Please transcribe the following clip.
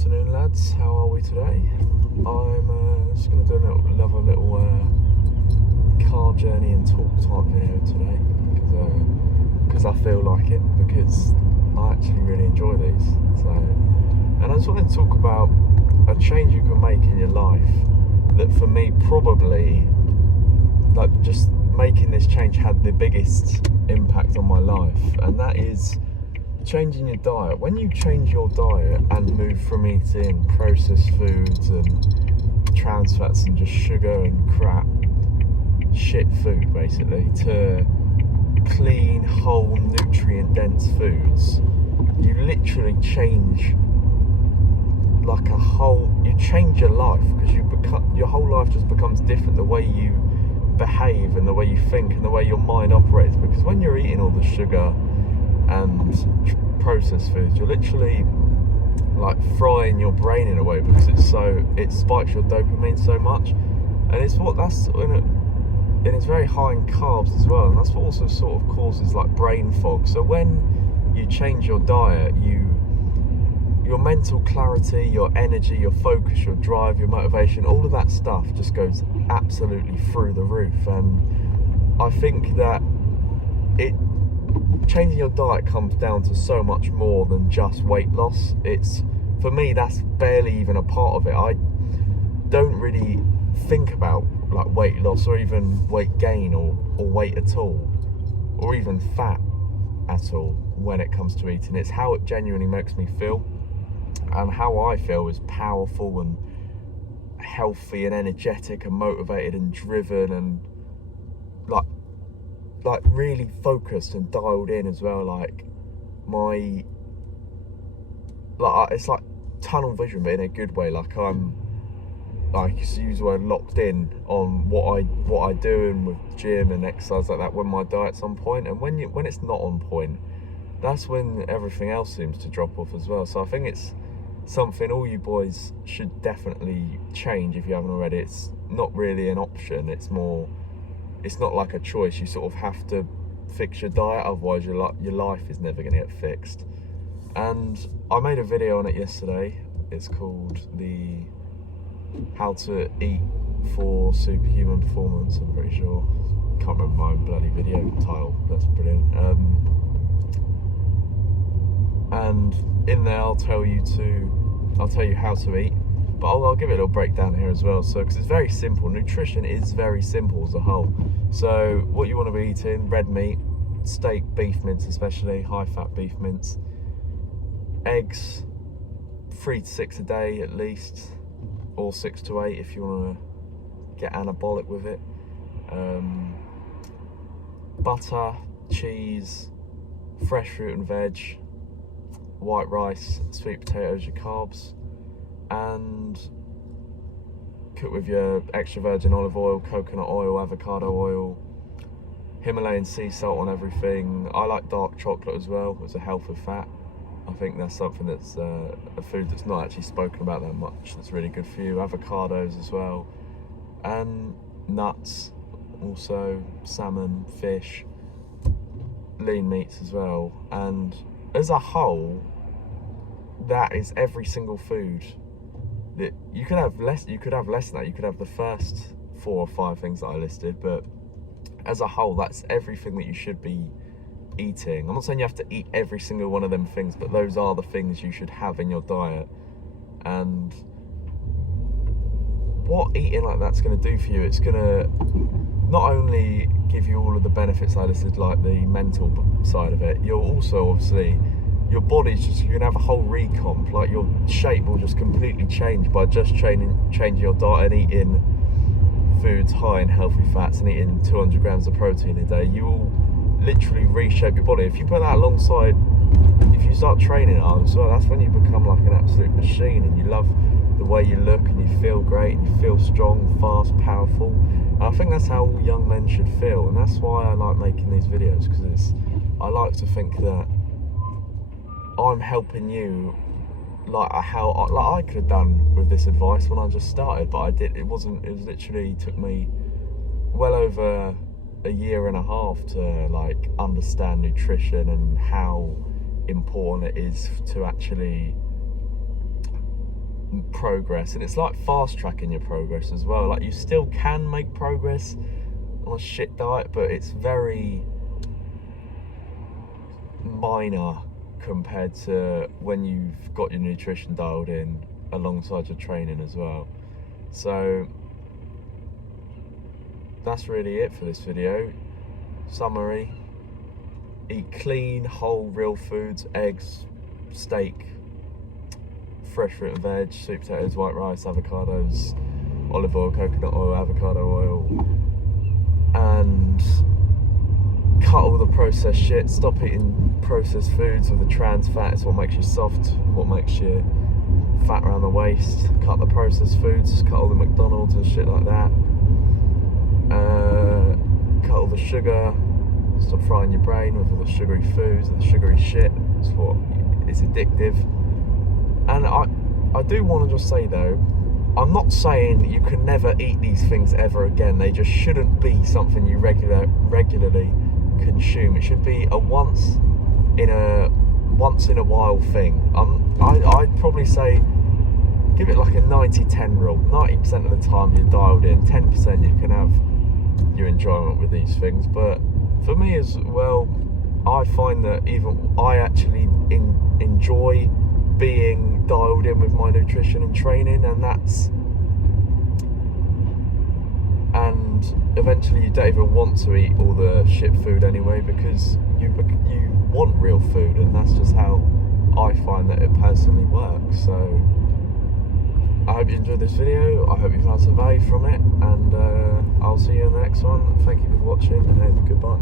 afternoon, lads. How are we today? I'm just going to do another little car journey and talk type video today because I feel like it, because I actually really enjoy these. And I just wanted to talk about a change you can make in your life that, for me, probably, like, just making this change had the biggest impact on my life, and that is changing your diet. When you change your diet and move from eating processed foods and trans fats and just sugar and crap, shit food basically, to clean, whole, nutrient-dense foods, you literally change you change your life, because your whole life just becomes different. The way you behave and the way you think and the way your mind operates, because when you're eating all the sugar and processed foods, you're literally like frying your brain in a way, because it spikes your dopamine so much, and it's very high in carbs as well, and that's what also sort of causes like brain fog. So when you change your diet, your mental clarity, your energy, your focus, your drive, your motivation, all of that stuff just goes absolutely through the roof. And I think that changing your diet comes down to so much more than just weight loss. For me, that's barely even a part of it. I don't really think about like weight loss or even weight gain or weight at all, or even fat at all when it comes to eating. It's how it genuinely makes me feel, and how I feel is powerful and healthy and energetic and motivated and driven and like really focused and dialed in as well. It's like tunnel vision, but in a good way. Like I'm, like, you use the word, locked in on what I do, and with gym and exercise like that, when my diet's on point. And when it's not on point, that's when everything else seems to drop off as well. So I think it's something all you boys should definitely change if you haven't already. It's not really an option, it's not like a choice. You sort of have to fix your diet, otherwise your life is never going to get fixed. And I made a video on it yesterday. It's called the How to Eat for Superhuman Performance, I'm pretty sure. Can't remember my own bloody video title. That's brilliant. And in there I'll tell you how to eat, but I'll give it a little breakdown here as well. So, because it's very simple, nutrition is very simple as a whole. So what you want to be eating: red meat, steak, beef mince, especially high fat beef mince, eggs, 3 to 6 a day at least, or 6 to 8 if you want to get anabolic with it, butter, cheese, fresh fruit and veg, white rice, sweet potatoes, your carbs, and cook with your extra virgin olive oil, coconut oil, avocado oil, Himalayan sea salt on everything. I like dark chocolate as well as a healthy fat. I think that's something that's a food that's not actually spoken about that much, that's really good for you. Avocados as well, and nuts also, salmon, fish, lean meats as well. And as a whole, that is every single food that you could have less than that. You could have the first 4 or 5 things that I listed, but as a whole, that's everything that you should be eating. I'm not saying you have to eat every single one of them things, but those are the things you should have in your diet. And what eating like that's going to do for you, it's going to not only give you all of the benefits I listed, like the mental side of it, you'll also, obviously, your body's just, you're going to have a whole recomp. Like, your shape will just completely change by just changing your diet and eating foods high in healthy fats and eating 200 grams of protein a day. You will literally reshape your body. If you put that alongside, if you start training hard as well, that's when you become like an absolute machine, and you love the way you look, and you feel great, and you feel strong, fast, powerful. And I think that's how all young men should feel, and that's why I like making these videos, because I like to think that I'm helping you like I could have done with this advice when I just started, but I did. It literally took me well over a year and a half to like understand nutrition and how important it is to actually progress, and it's like fast tracking your progress as well. Like, you still can make progress on a shit diet, but it's very minor compared to when you've got your nutrition dialed in alongside your training as well. So that's really it for this video. Summary: eat clean, whole, real foods, eggs, steak, fresh fruit and veg, sweet potatoes, white rice, avocados, olive oil, coconut oil, avocado oil, and cut all the processed shit. Stop eating processed foods with the trans fat. It's what makes you soft, what makes you fat around the waist. Cut the processed foods, cut all the McDonald's and shit like that. Cut all the sugar. Stop frying your brain with all the sugary foods and the sugary shit. It's what is addictive. And I do want to just say though, I'm not saying you can never eat these things ever again. They just shouldn't be something you regularly consume. It should be a once in a while thing. I'd probably say give it like a 90-10 rule. 90% of the time you're dialed in, 10% you can have your enjoyment with these things. But for me as well, I find that even I actually enjoy being dialed in with my nutrition and training, and eventually you don't even want to eat all the shit food anyway, because you want real food, and that's just how I find that it personally works. So I hope you enjoyed this video. I hope you found some value from it, and I'll see you in the next one. Thank you for watching, and goodbye.